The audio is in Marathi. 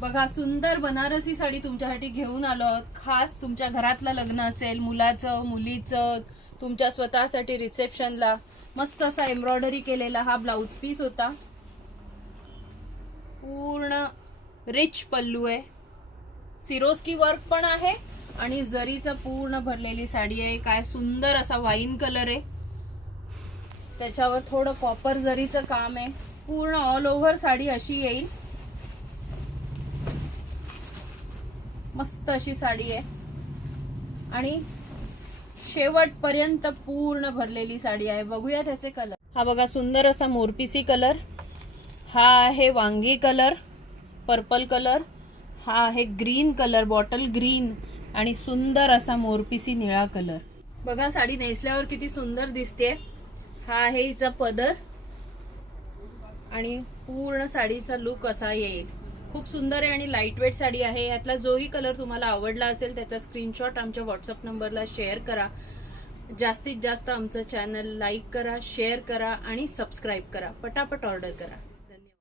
बघा सुंदर बनारसी साडी तुमच्यासाठी घेऊन आलो आहोत. खास तुमच्या घरातलं लग्न असेल, मुलाचं मुलीचं, तुमच्या स्वतःसाठी रिसेप्शनला मस्त असा एम्ब्रॉयडरी केलेला हा ब्लाउज पीस होता. पूर्ण रिच पल्लू आहे, सिरोस्की वर्क पण आहे आणि जरीचं पूर्ण भरलेली साडी आहे. काय सुंदर असा वाईन कलर आहे, त्याच्यावर थोडं कॉपर जरीचं काम आहे. पूर्ण ऑल ओव्हर साडी अशी येईल. मस्त अशी साडी आहे आणि शेवटपर्यंत पूर्ण भरलेली साडी आहे. बघूया त्याचे कलर. हा बघा सुंदर असा मोरपिसी कलर, हा आहे वांगी कलर, पर्पल कलर, हा आहे ग्रीन कलर, बॉटल ग्रीन आणि सुंदर असा मोरपिसी निळा कलर. बघा साडी नेसल्यावर किती सुंदर दिसते. हा आहे हिचा पदर आणि पूर्ण साडीचा लुक असा येईल. खूप सुंदर आहे आणि लाईट वेट साडी आहे. यातला जोही कलर तुम्हाला आवडला असेल त्याचा स्क्रीनशॉट आमच्या व्हॉट्सअप नंबरला शेअर करा. जास्तीत जास्त आमचं चॅनल लाईक करा, शेअर करा आणि सबस्क्राईब करा. पटापट ऑर्डर करा.